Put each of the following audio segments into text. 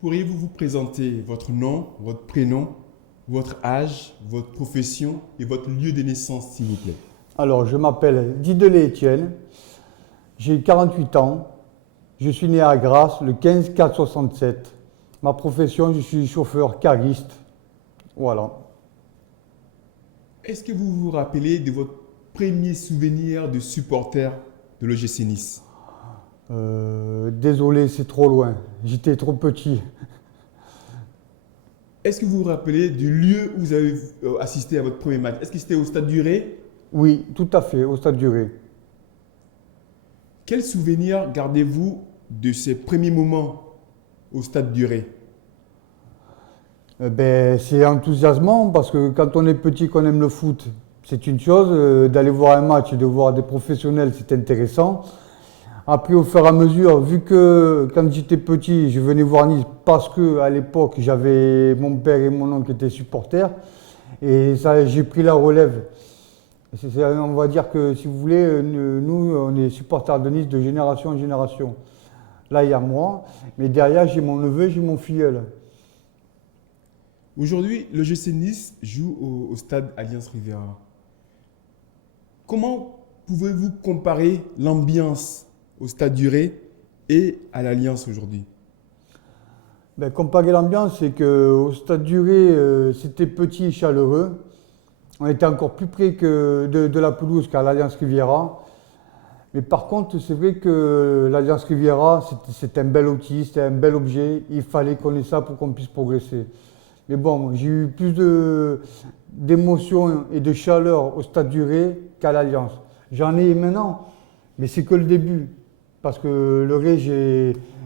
Pourriez-vous vous présenter votre nom, votre prénom, votre âge, votre profession et votre lieu de naissance, s'il vous plaît? Alors, je m'appelle Didelé Étienne, j'ai 48 ans, je suis né à Grasse le 15-4-67. Ma profession, je suis chauffeur cariste. Voilà. Est-ce que vous vous rappelez de votre premier souvenir de supporter de l'OGC Nice? Désolé, c'est trop loin, j'étais trop petit. Est-ce que vous vous rappelez du lieu où vous avez assisté à votre premier match? Est-ce que c'était au Stade du Ré? Oui, tout à fait, au Stade du Ré. Quel souvenir gardez-vous de ces premiers moments au Stade du Ré? C'est enthousiasmant parce que quand on est petit, qu'on aime le foot, c'est une chose. D'aller voir un match et de voir des professionnels, c'est intéressant. Après, au fur et à mesure, vu que quand j'étais petit, je venais voir Nice parce que à l'époque, j'avais mon père et mon oncle qui étaient supporters. Et ça, j'ai pris la relève. On va dire que, si vous voulez, nous, on est supporters de Nice de génération en génération. Là, il y a moi, mais derrière, j'ai mon neveu, j'ai mon filleul. Aujourd'hui, l'OGC Nice joue au Stade Alliance Riviera. Comment pouvez-vous comparer l'ambiance au Stade du Ré et à l'Alliance aujourd'hui? Comparer l'ambiance, c'est qu'au Stade du Ré, c'était petit et chaleureux. On était encore plus près de la pelouse qu'à l'Alliance Riviera. Mais par contre, c'est vrai que l'Alliance Riviera, c'est un bel outil, c'était un bel objet. Il fallait qu'on ait ça pour qu'on puisse progresser. Mais bon, j'ai eu plus d'émotion et de chaleur au Stade du Ré qu'à l'Alliance. J'en ai maintenant, mais c'est que le début. Parce que le Ré,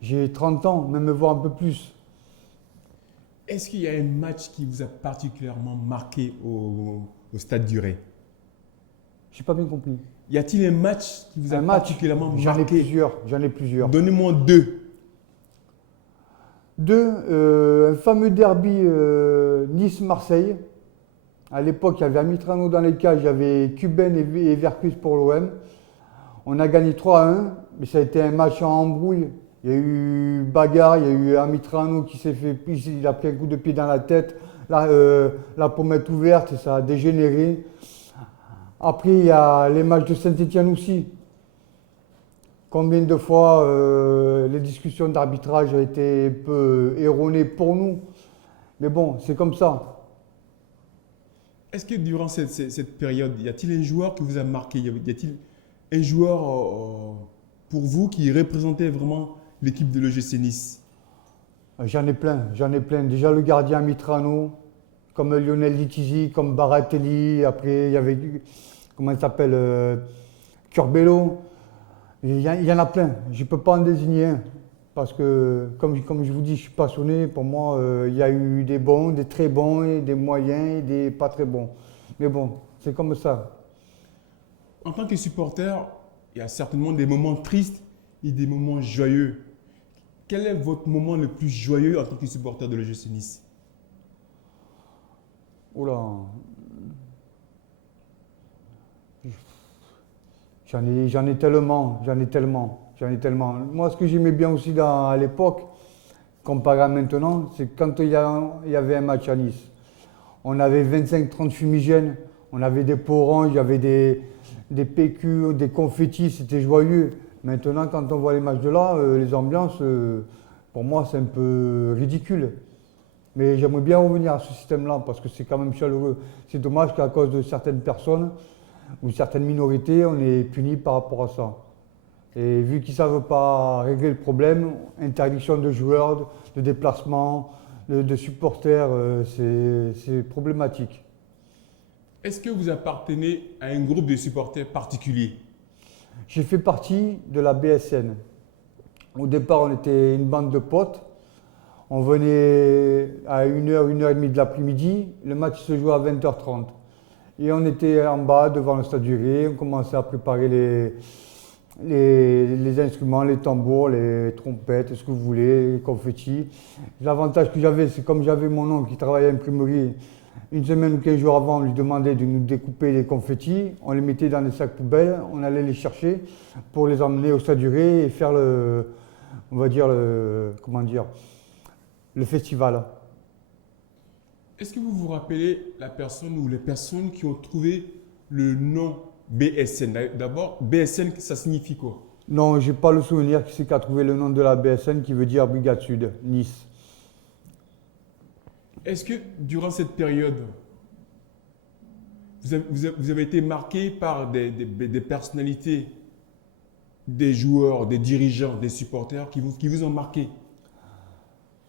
j'ai 30 ans, même voire un peu plus. Est-ce qu'il y a un match qui vous a particulièrement marqué au Stade du Ré? Je n'ai pas bien compris. Y a-t-il un match qui vous a Un match, particulièrement j'en ai marqué? plusieurs. Donnez-moi deux. Un fameux derby Nice-Marseille. À l'époque, il y avait Amitrano dans les cages, il y avait Cuben et Vercus pour l'OM. On a gagné 3-1, mais ça a été un match en embrouille. Il y a eu bagarre, il y a eu Amitrano qui s'est fait, il a pris un coup de pied dans la tête, la pommette ouverte, et ça a dégénéré. Après, il y a les matchs de Saint-Étienne aussi. Combien de fois les discussions d'arbitrage ont été un peu erronées pour nous. Mais bon, c'est comme ça. Est-ce que durant cette période, y a-t-il un joueur qui vous a marqué? Y a-t-il un joueur pour vous qui représentait vraiment l'équipe de l'OGC Nice? J'en ai plein. Déjà le gardien Mitrano, comme Lionel Litizi, comme Baratelli. Après, il y avait, comment il s'appelle, Curbelo. Il y en a plein. Je ne peux pas en désigner un. Parce que, comme je vous dis, je suis passionné. Pour moi, il y a eu des bons, des très bons, et des moyens et des pas très bons. Mais bon, c'est comme ça. En tant que supporter, il y a certainement des moments tristes et des moments joyeux. Quel est votre moment le plus joyeux en tant que supporter de l'OGC Nice? Oula. J'en ai tellement. Moi, ce que j'aimais bien aussi à l'époque, comparé à maintenant, c'est quand il y avait un match à Nice. On avait 25-30 fumigènes, on avait des pots oranges, il y avait des PQ, des confettis, c'était joyeux. Maintenant, quand on voit les matchs de là, les ambiances, pour moi, c'est un peu ridicule. Mais j'aimerais bien revenir à ce système-là parce que c'est quand même chaleureux. C'est dommage qu'à cause de certaines personnes ou certaines minorités, on est puni par rapport à ça. Et vu qu'ils ne savent pas régler le problème, interdiction de joueurs, de déplacements, de supporters, c'est problématique. Est-ce que vous appartenez à un groupe de supporters particulier? J'ai fait partie de la BSN. Au départ, on était une bande de potes. On venait à 1h, 1h30 de l'après-midi. Le match se jouait à 20h30. Et on était en bas devant le Stade du Ré. On commençait à préparer les instruments, les tambours, les trompettes, ce que vous voulez, les confettis. L'avantage que j'avais, c'est comme j'avais mon oncle qui travaillait à l'imprimerie, une semaine ou 15 jours avant, on lui demandait de nous découper les confettis. On les mettait dans des sacs poubelles, on allait les chercher pour les emmener au Stade du Ré et faire comment dire, le festival. Est-ce que vous vous rappelez la personne ou les personnes qui ont trouvé le nom BSN? D'abord, BSN, ça signifie quoi? Non, j'ai pas le souvenir qui c'est qui a trouvé le nom de la BSN qui veut dire Brigade Sud, Nice. Est-ce que durant cette période, vous avez été marqué par des personnalités, des joueurs, des dirigeants, des supporters qui vous ont marqué?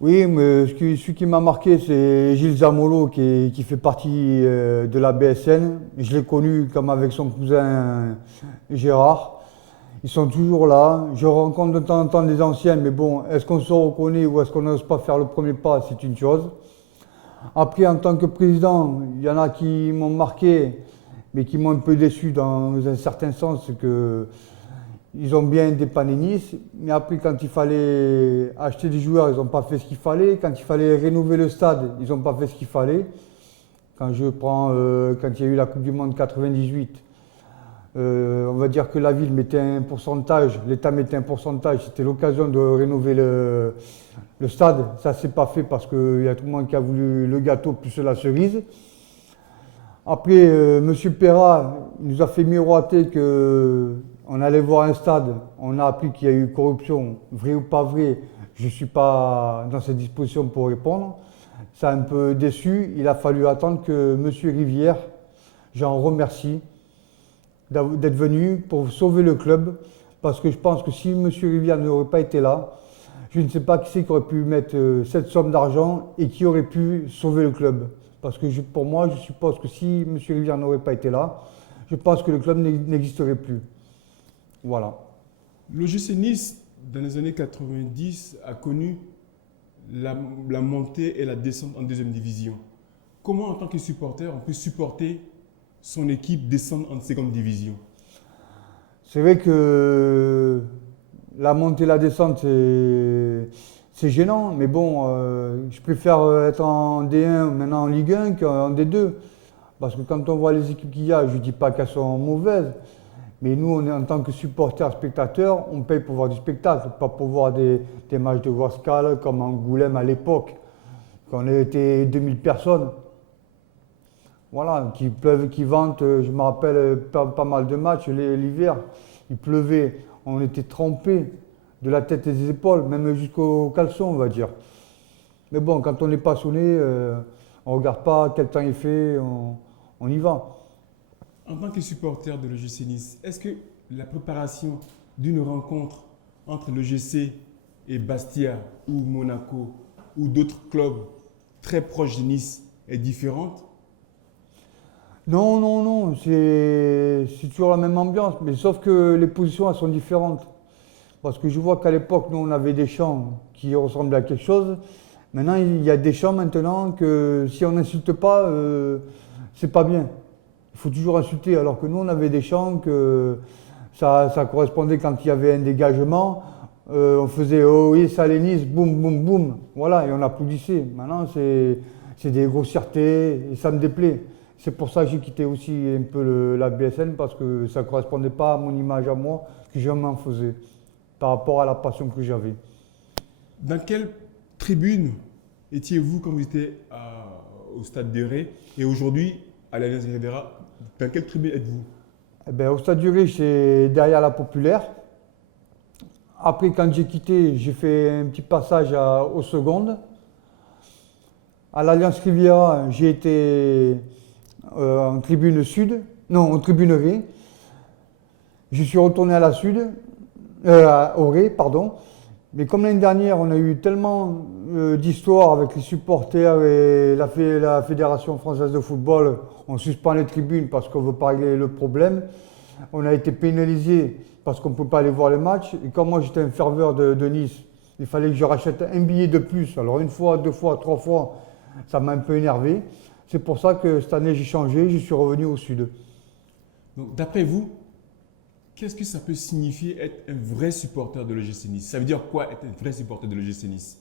Oui, mais celui qui m'a marqué, c'est Gilles Zamolo qui fait partie de la BSN. Je l'ai connu comme avec son cousin Gérard. Ils sont toujours là. Je rencontre de temps en temps des anciens, mais bon, est-ce qu'on se reconnaît ou est-ce qu'on n'ose pas faire le premier pas, c'est une chose. Après, en tant que président, il y en a qui m'ont marqué, mais qui m'ont un peu déçu dans un certain sens, c'est que ils ont bien dépanné Nice, mais après, quand il fallait acheter des joueurs, ils n'ont pas fait ce qu'il fallait. Quand il fallait rénover le stade, ils n'ont pas fait ce qu'il fallait. Quand je prends, quand il y a eu la Coupe du Monde 98, on va dire que la ville mettait un pourcentage, l'État mettait un pourcentage, c'était l'occasion de rénover le stade. Ça ne s'est pas fait parce qu'il y a tout le monde qui a voulu le gâteau plus la cerise. Après, M. Perra il nous a fait miroiter qu'on allait voir un stade. On a appris qu'il y a eu corruption, vrai ou pas vrai. Je ne suis pas dans cette disposition pour répondre. Ça a un peu déçu. Il a fallu attendre que M. Rivière, j'en remercie, d'être venu pour sauver le club. Parce que je pense que si M. Rivière n'aurait pas été là, je ne sais pas qui c'est qui aurait pu mettre cette somme d'argent et qui aurait pu sauver le club. Parce que pour moi, je suppose que si M. Rivière n'aurait pas été là, je pense que le club n'existerait plus. Voilà. L'OGC Nice, dans les années 90, a connu la montée et la descente en deuxième division. Comment, en tant que supporter, on peut supporter son équipe descendre en seconde division? C'est vrai que la montée et la descente, c'est gênant, mais bon, je préfère être en D1 maintenant en Ligue 1 qu'en D2. Parce que quand on voit les équipes qu'il y a, je ne dis pas qu'elles sont mauvaises, mais nous, on est, en tant que supporters, spectateurs, on paye pour voir du spectacle, pas pour voir des matchs de grosse scale comme Angoulême à l'époque, quand on était 2000 personnes. Voilà, qui pleuvent, qui ventent, je me rappelle pas mal de matchs l'hiver, il pleuvait, on était trempés de la tête et des épaules, même jusqu'au caleçon, on va dire. Mais bon, quand on est passionné, on ne regarde pas quel temps il fait, on y va. En tant que supporter de l'OGC Nice, est-ce que la préparation d'une rencontre entre l'OGC et Bastia ou Monaco ou d'autres clubs très proches de Nice est différente? Non, non, non, c'est toujours la même ambiance, mais sauf que les positions, elles sont différentes. Parce que je vois qu'à l'époque, nous, on avait des chants qui ressemblaient à quelque chose. Maintenant, il y a des chants maintenant que si on n'insulte pas, c'est pas bien. Il faut toujours insulter, alors que nous, on avait des chants que ça correspondait quand il y avait un dégagement. On faisait oh oui, ça les Nice, boum, boum, boum. Voilà, et on applaudissait. Maintenant, c'est des grossièretés et ça me déplaît. C'est pour ça que j'ai quitté aussi un peu la BSN parce que ça ne correspondait pas à mon image à moi que je m'en faisais par rapport à la passion que j'avais. Dans quelle tribune étiez-vous quand vous étiez au Stade de Ré et aujourd'hui à l'Alliance Riviera? Dans quelle tribune êtes-vous? Eh ben, au Stade du Ré, c'est derrière la Populaire. Après, quand j'ai quitté, j'ai fait un petit passage aux secondes. À l'Alliance Riviera, j'ai été en tribune sud, non, en tribune Ré. Je suis retourné à la sud, au Ré, pardon. Mais comme l'année dernière, on a eu tellement d'histoires avec les supporters et la Fédération française de football, on suspend les tribunes parce qu'on ne veut pas régler le problème. On a été pénalisé parce qu'on ne peut pas aller voir les matchs. Et comme moi, j'étais un ferveur de Nice, il fallait que je rachète un billet de plus. Alors une fois, deux fois, trois fois, ça m'a un peu énervé. C'est pour ça que cette année, j'ai changé, je suis revenu au sud. Donc, d'après vous, qu'est-ce que ça peut signifier être un vrai supporter de l'OGC Nice? Ça veut dire quoi être un vrai supporter de l'OGC Nice?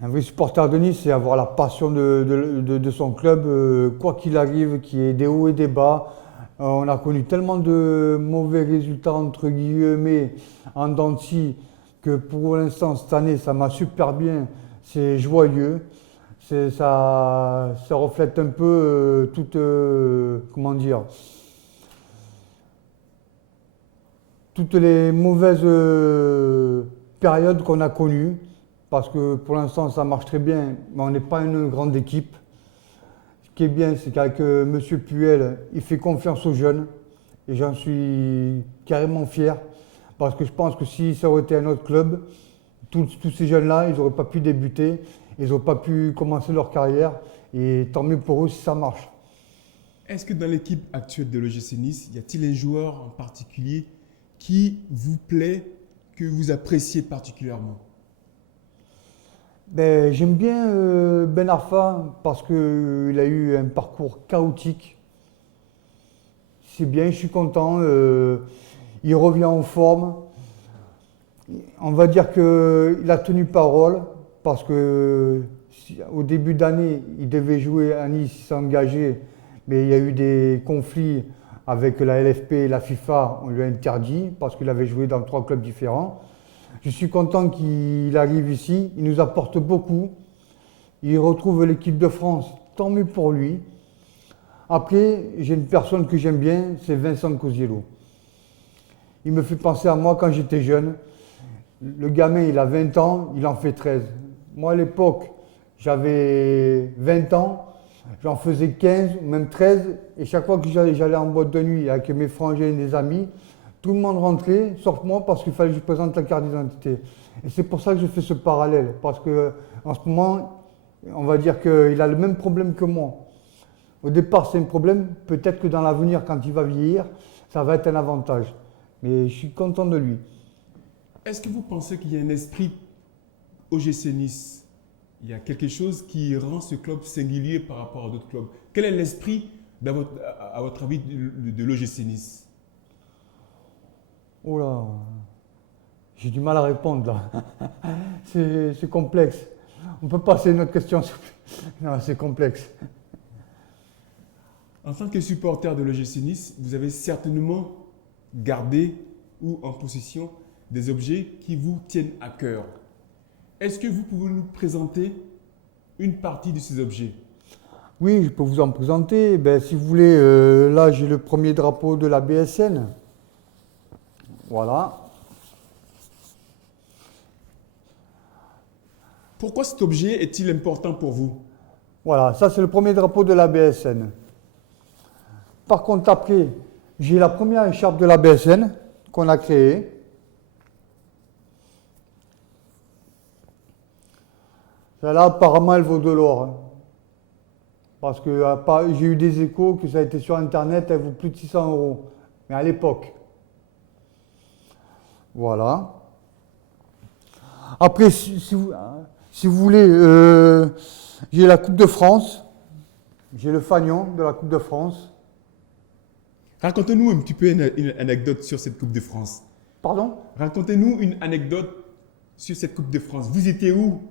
Un vrai supporter de Nice, c'est avoir la passion de son club, quoi qu'il arrive, qu'il y ait des hauts et des bas. On a connu tellement de mauvais résultats, entre guillemets, en dents de scie, que pour l'instant, cette année, ça m'a super bien. c'est joyeux, ça reflète un peu comment dire, toutes les mauvaises périodes qu'on a connues, parce que pour l'instant ça marche très bien, mais on n'est pas une grande équipe. Ce qui est bien, c'est qu'avec M. Puel, il fait confiance aux jeunes, et j'en suis carrément fier, parce que je pense que si ça aurait été un autre club, tous ces jeunes-là, ils n'auraient pas pu débuter, ils n'auraient pas pu commencer leur carrière, et tant mieux pour eux si ça marche. Est-ce que dans l'équipe actuelle de l'OGC Nice, y a-t-il un joueur en particulier qui vous plaît, que vous appréciez particulièrement? Ben, j'aime bien Ben Arfa parce qu'il a eu un parcours chaotique. C'est bien, je suis content. Il revient en forme. On va dire qu'il a tenu parole parce que au début d'année, il devait jouer à Nice, il s'est engagé, mais il y a eu des conflits avec la LFP et la FIFA. On lui a interdit parce qu'il avait joué dans 3 clubs différents. Je suis content qu'il arrive ici, il nous apporte beaucoup. Il retrouve l'équipe de France, tant mieux pour lui. Après, j'ai une personne que j'aime bien, c'est Vincent Cosiello. Il me fait penser à moi quand j'étais jeune. Le gamin, il a 20 ans, il en fait 13. Moi, à l'époque, j'avais 20 ans, j'en faisais 15, même 13. Et chaque fois que j'allais en boîte de nuit avec mes frangins et des amis, tout le monde rentrait, sauf moi, parce qu'il fallait que je présente la carte d'identité. Et c'est pour ça que je fais ce parallèle, parce qu'en ce moment, on va dire qu'il a le même problème que moi. Au départ, c'est un problème, peut-être que dans l'avenir, quand il va vieillir, ça va être un avantage. Mais je suis content de lui. Est-ce que vous pensez qu'il y a un esprit OGC Nice? Il y a quelque chose qui rend ce club singulier par rapport à d'autres clubs. Quel est l'esprit, à votre avis, de l'OGC Nice? Oh là, j'ai du mal à répondre là. C'est complexe. On peut passer à une autre question, s'il vous plaît. Non, c'est complexe. En tant que supporter de l'OGC Nice, vous avez certainement gardé ou en possession des objets qui vous tiennent à cœur. Est-ce que vous pouvez nous présenter une partie de ces objets? Oui, je peux vous en présenter. Ben, si vous voulez, là j'ai le premier drapeau de la BSN. Voilà. Pourquoi cet objet est-il important pour vous? Voilà, ça c'est le premier drapeau de la BSN. Par contre, après, j'ai la première écharpe de la BSN qu'on a créée. Celle-là, apparemment, elle vaut de l'or. Hein. Parce que j'ai eu des échos que ça a été sur Internet, elle vaut plus de 600 euros. Mais à l'époque. Voilà. Après, si vous voulez, j'ai la Coupe de France. J'ai le fanion de la Coupe de France. Racontez-nous un petit peu une anecdote sur cette Coupe de France. Pardon? Racontez-nous une anecdote sur cette Coupe de France. Vous étiez où?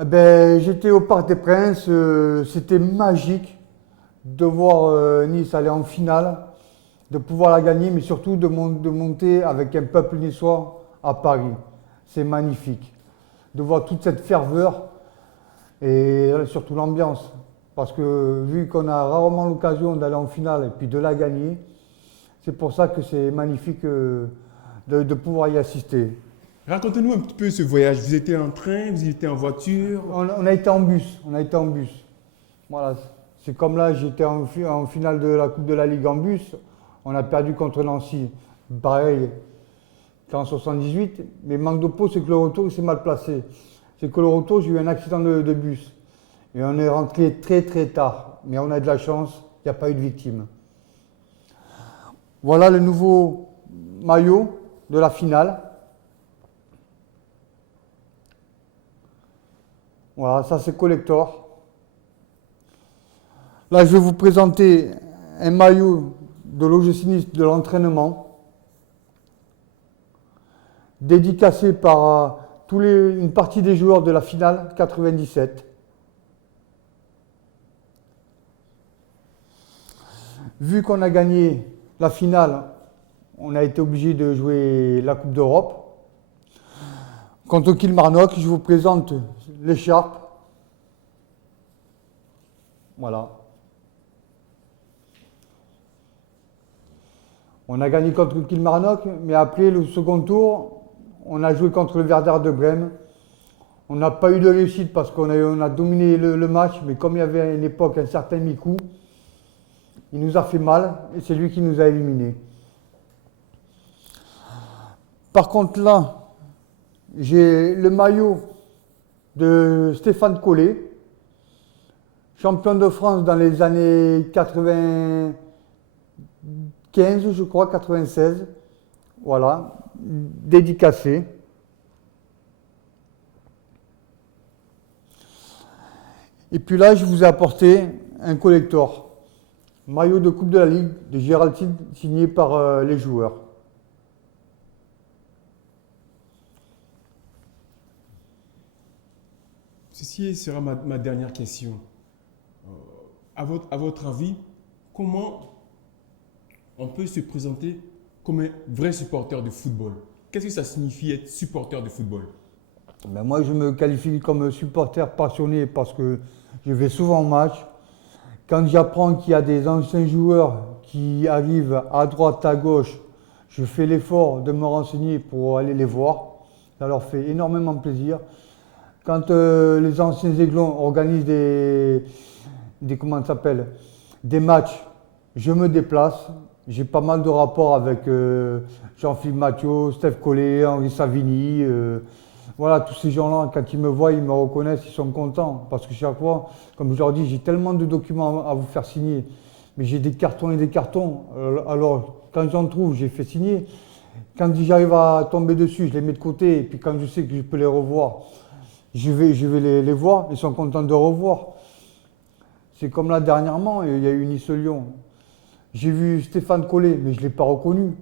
Eh ben, j'étais au Parc des Princes. C'était magique de voir Nice aller en finale, de pouvoir la gagner, mais surtout de monter avec un peuple niçois à Paris. C'est magnifique. De voir toute cette ferveur et surtout l'ambiance. Parce que vu qu'on a rarement l'occasion d'aller en finale et puis de la gagner, c'est pour ça que c'est magnifique de pouvoir y assister. Racontez-nous un petit peu ce voyage. Vous étiez en train, vous étiez en voiture? On a été en bus. Voilà. C'est comme là, j'étais en finale de la Coupe de la Ligue en bus. On a perdu contre Nancy. Pareil qu'en 78. Mais manque de peau, c'est que le retour, il s'est mal placé. C'est que le retour, j'ai eu un accident de bus. Et on est rentré très très tard. Mais on a de la chance, il n'y a pas eu de victime. Voilà le nouveau maillot de la finale. Voilà, ça c'est collector. Là, je vais vous présenter un maillot de l'OGC Nice de l'entraînement, dédicacé par une partie des joueurs de la finale 97. Vu qu'on a gagné la finale, on a été obligé de jouer la Coupe d'Europe. Contre Kilmarnock, je vous présente l'écharpe. Voilà. On a gagné contre Kilmarnock, mais après le second tour, on a joué contre le Werder de Brême. On n'a pas eu de réussite parce qu'on a dominé le match, mais comme il y avait à une époque un certain Mikou, il nous a fait mal et c'est lui qui nous a éliminés. Par contre là, j'ai le maillot de Stéphane Collet, champion de France dans les années 95, je crois, 96. Voilà, dédicacé. Et puis là, je vous ai apporté un collector. Maillot de Coupe de la Ligue de Géraldine signé par les joueurs. Ceci sera ma dernière question. À votre avis, comment on peut se présenter comme un vrai supporter de football? Qu'est-ce que ça signifie être supporter de football? Ben moi, je me qualifie comme supporter passionné parce que je vais souvent au match. Quand j'apprends qu'il y a des anciens joueurs qui arrivent à droite, à gauche, je fais l'effort de me renseigner pour aller les voir. Ça leur fait énormément plaisir. Quand les anciens Aiglons organisent comment ça s'appelle, des matchs, je me déplace. J'ai pas mal de rapports avec Jean-Philippe Mathieu, Steph Collet, Henri Savini. Voilà, tous ces gens-là, quand ils me voient, ils me reconnaissent, ils sont contents. Parce que chaque fois, comme je leur dis, j'ai tellement de documents à vous faire signer. Mais j'ai des cartons et des cartons. Alors, quand j'en trouve, j'ai fait signer. Quand j'arrive à tomber dessus, je les mets de côté. Et puis quand je sais que je peux les revoir, je vais les voir. Ils sont contents de revoir. C'est comme là dernièrement, il y a eu Nice-Lyon. J'ai vu Stéphane Collet, mais je ne l'ai pas reconnu.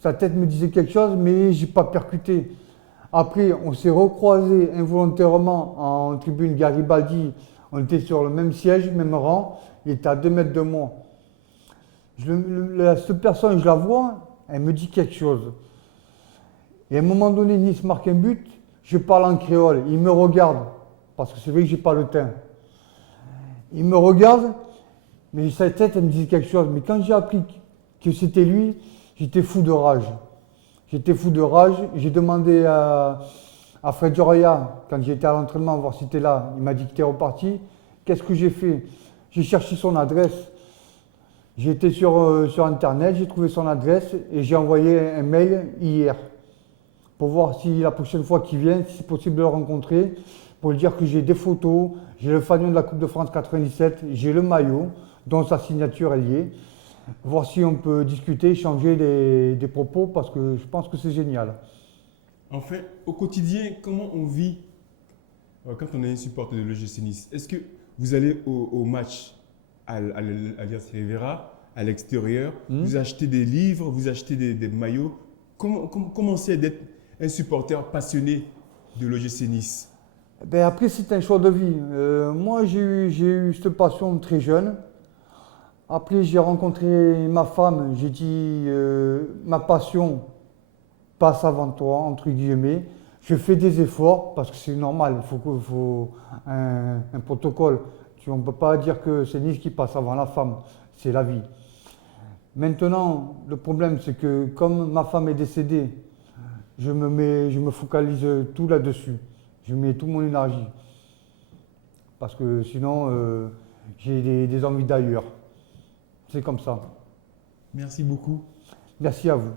Sa tête me disait quelque chose, mais je n'ai pas percuté. Après, on s'est recroisés involontairement en tribune Garibaldi. On était sur le même siège, même rang. Il était à 2 mètres de moi. Cette personne, je la vois, elle me dit quelque chose. Et à un moment donné, Nice marque un but. Je parle en créole. Il me regarde, parce que c'est vrai que je n'ai pas le teint. Il me regarde, mais sa tête, elle me disait quelque chose. Mais quand j'ai appris que c'était lui, j'étais fou de rage. J'étais fou de rage. J'ai demandé à Fred Joria, quand j'étais à l'entraînement, voir si était là. Il m'a dit que tu es reparti. Qu'est-ce que j'ai fait? J'ai cherché son adresse. J'ai été sur Internet, j'ai trouvé son adresse et j'ai envoyé un mail hier pour voir si la prochaine fois qu'il vient, si c'est possible de le rencontrer, pour lui dire que j'ai des photos, j'ai le fanion de la Coupe de France 97, j'ai le maillot dont sa signature est liée. Voir si on peut discuter, changer des propos, parce que je pense que c'est génial. En fait, au quotidien, comment on vit quand on est un supporter de l'OGC Nice? Est-ce que vous allez au match à l'Alliance Riviera, à l'extérieur, vous achetez des livres, vous achetez des maillots? Comment c'est d'être un supporter passionné de l'OGC Nice? Ben après, c'est un choix de vie. Moi, j'ai eu cette passion très jeune. Après, j'ai rencontré ma femme, j'ai dit ma passion passe avant toi, entre guillemets. Je fais des efforts parce que c'est normal, il faut un protocole. On ne peut pas dire que c'est Nice qui passe avant la femme, c'est la vie. Maintenant, le problème, c'est que comme ma femme est décédée, je me focalise tout là-dessus. Je mets toute mon énergie. Parce que sinon, j'ai des envies d'ailleurs. C'est comme ça. Merci beaucoup. Merci à vous.